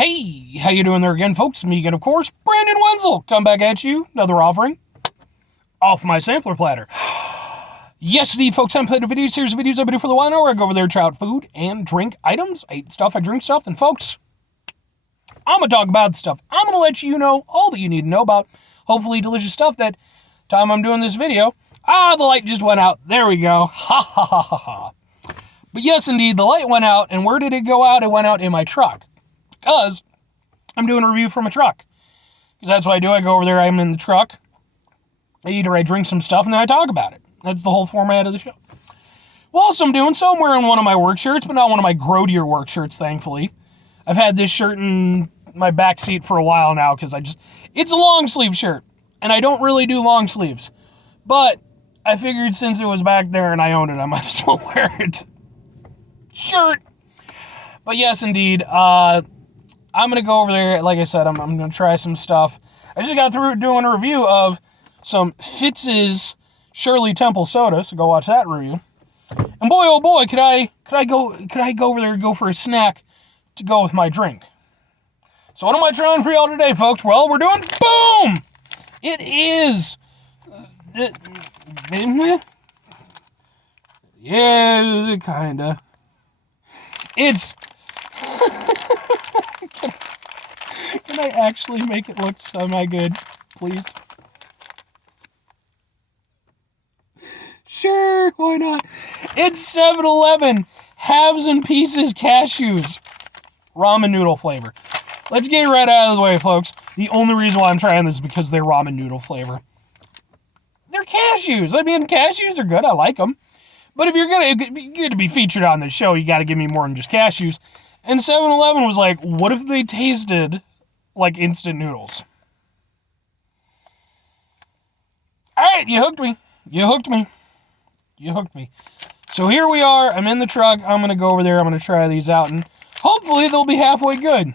Hey, how you doing there again, folks? Me again, of course, Brandon Wenzel. Come back at you, another offering off my sampler platter. Yes, indeed, folks, I'm playing a video series of videos I've been doing for the while now where I go over there, try out food and drink items. I eat stuff, I drink stuff, and folks, I'm going to talk about stuff. I'm going to let you know all that you need to know about hopefully delicious stuff that time I'm doing this video. The light just went out. There we go. Ha ha ha ha ha. But yes, indeed, the light went out, and where did it go out? It went out in my truck. Because I'm doing a review from a truck. Because that's what I do. I go over there, I'm in the truck, I eat or I drink some stuff, and then I talk about it. That's the whole format of the show. Whilst I'm doing so, I'm wearing one of my work shirts, but not one of my grodier work shirts, thankfully. I've had this shirt in my back seat for a while now, because it's a long sleeve shirt, and I don't really do long sleeves. But I figured since it was back there and I owned it, I might as well wear it. Shirt. But yes, indeed, I'm going to go over there. Like I said, I'm going to try some stuff. I just got through doing a review of some Fitz's Shirley Temple soda, so go watch that review. And boy, oh boy, could I go over there and go for a snack to go with my drink. So what am I trying for y'all today, folks? Well, we're doing boom! It is... yeah, kinda. It's... Can I actually make it look semi-good, please? Sure, why not? It's 7-Eleven Halves and Pieces Cashews ramen noodle flavor. Let's get it right out of the way, folks. The only reason why I'm trying this is because they're ramen noodle flavor. They're cashews. I mean, cashews are good. I like them. But if you're going to be featured on this show, you got to give me more than just cashews. And 7-Eleven was like, what if they tasted like instant noodles? All right, you hooked me. You hooked me. You hooked me. So here we are. I'm in the truck. I'm going to go over there. I'm going to try these out, and hopefully they'll be halfway good.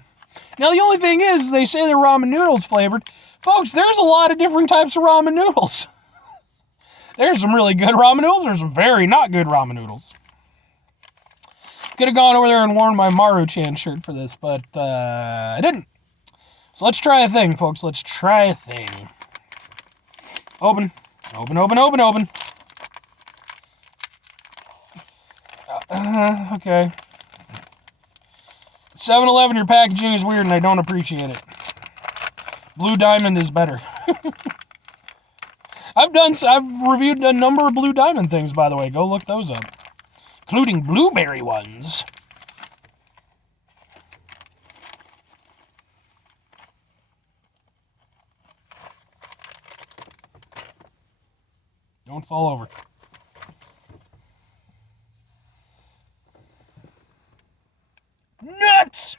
Now, the only thing is they say they're ramen noodles flavored. Folks, there's a lot of different types of ramen noodles. There's some really good ramen noodles. There's some very not good ramen noodles. Could have gone over there and worn my Maru-chan shirt for this, but I didn't. So let's try a thing, folks. Let's try a thing. Open. Open, open, open, open. Okay. 7-Eleven, your packaging is weird and I don't appreciate it. Blue Diamond is better. I've reviewed a number of Blue Diamond things, by the way. Go look those up. Including blueberry ones. Don't fall over. Nuts!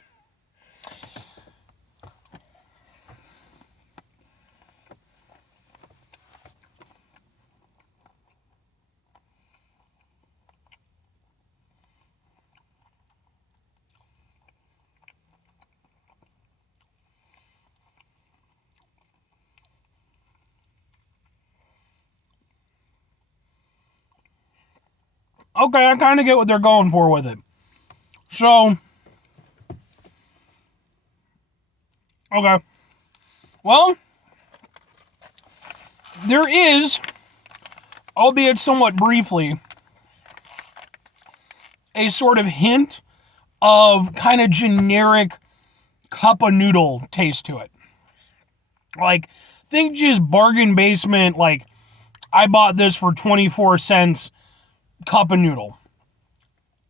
Okay, I kind of get what they're going for with it. So, okay. Well, there is, albeit somewhat briefly, a sort of hint of kind of generic cup of noodle taste to it. Like, think just bargain basement, like, I bought this for 24 cents cup of noodle.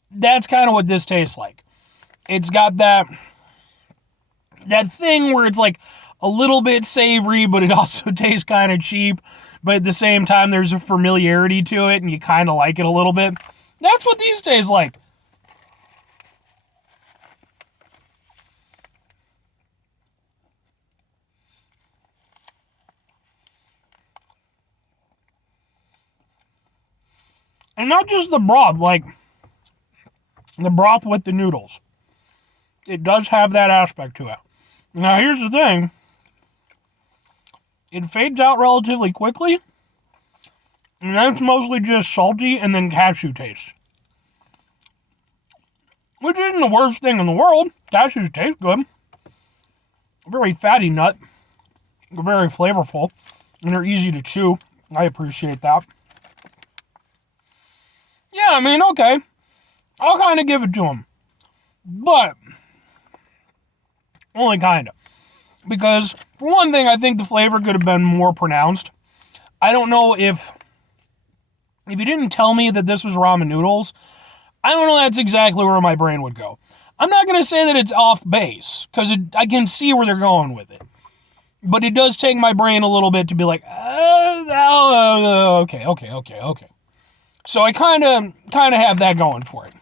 That's kind of what this tastes like. It's got that thing where it's like a little bit savory, but it also tastes kind of cheap. But at the same time, there's a familiarity to it, and you kind of like it a little bit. That's what these taste like. And not just the broth, like the broth with the noodles. It does have that aspect to it. Now, here's the thing. It fades out relatively quickly. And that's mostly just salty and then cashew taste. Which isn't the worst thing in the world. Cashews taste good. very fatty nut. Very flavorful. And they're easy to chew. I appreciate that. Yeah, I mean, okay. I'll kind of give it to them. But, only kind of. Because, for one thing, I think the flavor could have been more pronounced. I don't know if you didn't tell me that this was ramen noodles, I don't know that's exactly where my brain would go. I'm not going to say that it's off base, because I can see where they're going with it. But it does take my brain a little bit to be like, okay. So I kind of have that going for it.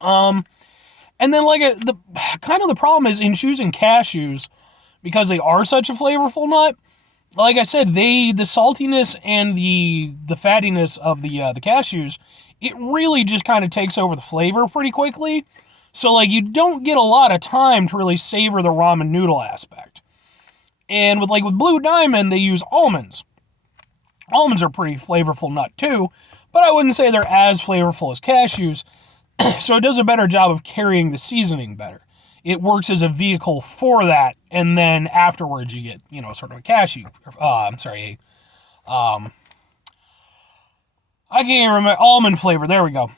And then the problem is in choosing cashews, because they are such a flavorful nut. Like I said, the saltiness and the fattiness of the cashews, it really just kind of takes over the flavor pretty quickly. So you don't get a lot of time to really savor the ramen noodle aspect. And with Blue Diamond, they use almonds. Almonds are pretty flavorful nut too, but I wouldn't say they're as flavorful as cashews. So it does a better job of carrying the seasoning better. It works as a vehicle for that, and then afterwards you get, sort of a cashew. I can't remember, almond flavor, there we go.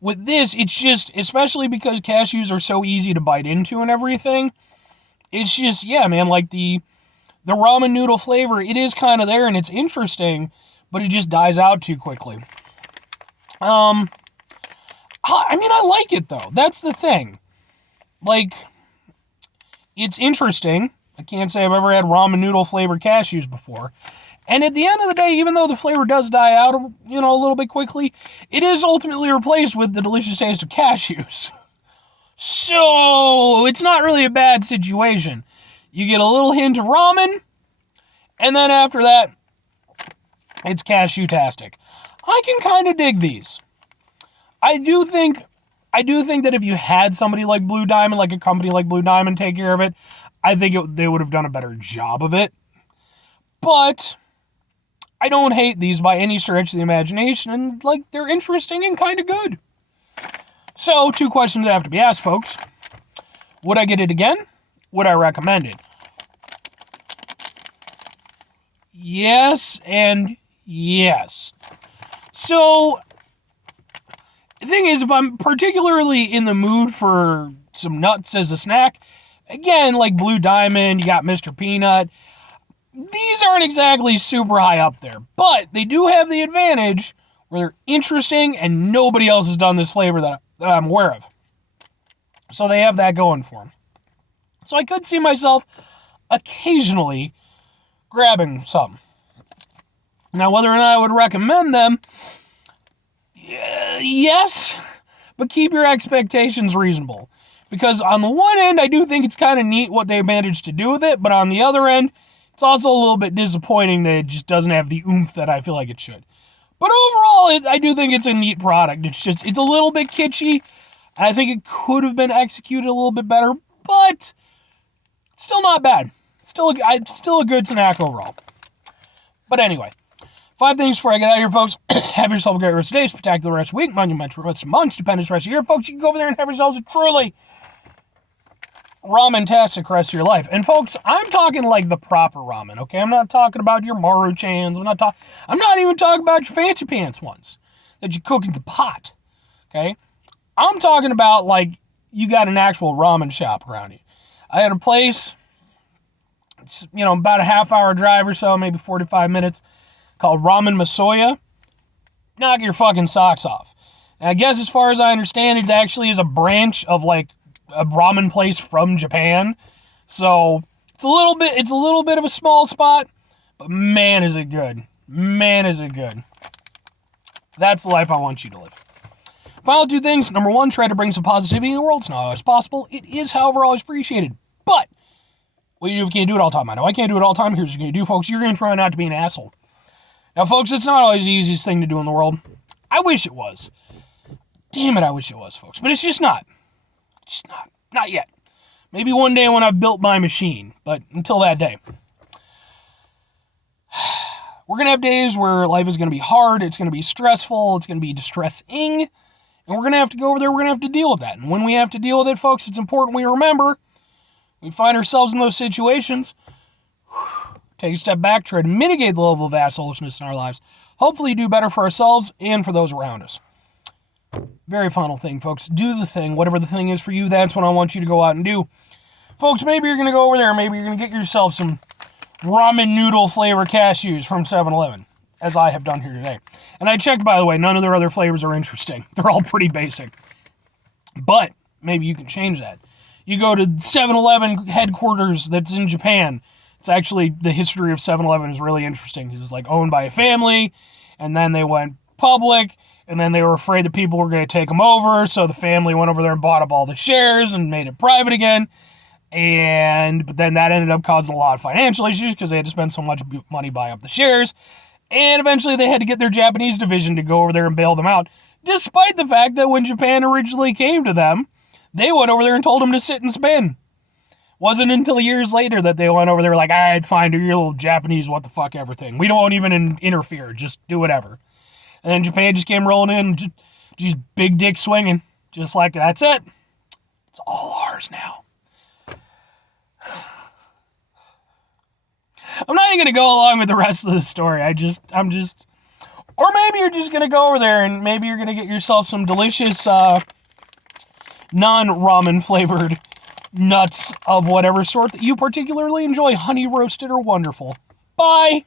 With this, it's just, especially because cashews are so easy to bite into and everything, it's just, yeah, man, the ramen noodle flavor, it is kind of there and it's interesting, but it just dies out too quickly. I like it though. That's the thing. It's interesting. I can't say I've ever had ramen noodle flavored cashews before. And at the end of the day, even though the flavor does die out, a little bit quickly, it is ultimately replaced with the delicious taste of cashews. So, it's not really a bad situation. You get a little hint of ramen, and then after that, it's cashew-tastic. I can kind of dig these. I do think that if you had somebody like Blue Diamond, like a company like Blue Diamond take care of it, I think they would have done a better job of it. But I don't hate these by any stretch of the imagination, and they're interesting and kind of good. So, 2 questions have to be asked, folks. Would I get it again? Would I recommend it? Yes and yes. So, the thing is, if I'm particularly in the mood for some nuts as a snack, again, like Blue Diamond, you got Mr. Peanut, these aren't exactly super high up there, but they do have the advantage where they're interesting and nobody else has done this flavor that I'm aware of. So they have that going for them. So I could see myself occasionally grabbing some. Now, whether or not I would recommend them, yes, but keep your expectations reasonable. Because on the one end, I do think it's kind of neat what they managed to do with it, but on the other end, it's also a little bit disappointing that it just doesn't have the oomph that I feel like it should. But overall, I do think it's a neat product. It's a little bit kitschy, and I think it could have been executed a little bit better, but still not bad. Still a good snack overall. But anyway, 5 things before I get out of here, folks. Have yourself a great rest of the day, spectacular rest of the week, monumental rest of the month, stupendous rest of the year. Folks, you can go over there and have yourselves a truly ramen-tastic rest of your life. And folks, I'm talking the proper ramen, okay? I'm not talking about your Maruchans. I'm not even talking about your fancy pants ones that you cook in the pot, okay? I'm talking about you got an actual ramen shop around you. I had a place, it's about a half-hour drive or so, maybe 45 minutes, called Ramen Masoya. Knock your fucking socks off. And I guess as far as I understand, it actually is a branch of a ramen place from Japan. So it's a little bit of a small spot, but man is it good. Man is it good. That's the life I want you to live. Final 2 things. Number 1, try to bring some positivity in the world. It's not always possible. It is, however, always appreciated. But what you do if you can't do it all the time? I know I can't do it all the time. Here's what you're going to do, folks. You're going to try not to be an asshole. Now, folks, it's not always the easiest thing to do in the world. I wish it was. Damn it, I wish it was, folks. But it's just not. Just not. Not yet. Maybe one day when I've built my machine. But until that day. We're going to have days where life is going to be hard. It's going to be stressful. It's going to be distressing. And we're going to have to go over there. We're going to have to deal with that. And when we have to deal with it, folks, it's important we remember We find ourselves in those situations. Take a step back, try to mitigate the level of assholishness in our lives. Hopefully do better for ourselves and for those around us. Very final thing, folks. Do the thing. Whatever the thing is for you, that's what I want you to go out and do. Folks, maybe you're going to go over there. Maybe you're going to get yourself some ramen noodle flavor cashews from 7-Eleven, as I have done here today. And I checked, by the way, none of their other flavors are interesting. They're all pretty basic. But maybe you can change that. You go to 7-Eleven headquarters that's in Japan. It's actually, the history of 7-Eleven is really interesting. It's like owned by a family, and then they went public, and then they were afraid that people were going to take them over, so the family went over there and bought up all the shares and made it private again. But then that ended up causing a lot of financial issues because they had to spend so much money buying up the shares. And eventually they had to get their Japanese division to go over there and bail them out, despite the fact that when Japan originally came to them, they went over there and told them to sit and spin. Wasn't until years later that they went over there like, all right, fine, do your little Japanese what the fuck ever thing. We don't even interfere, just do whatever. And then Japan just came rolling in, just big dick swinging. Just like, that's it. It's all ours now. I'm not even going to go along with the rest of the story. Or maybe you're just going to go over there and maybe you're going to get yourself some delicious non-ramen flavored nuts of whatever sort that you particularly enjoy, honey roasted or wonderful. Bye!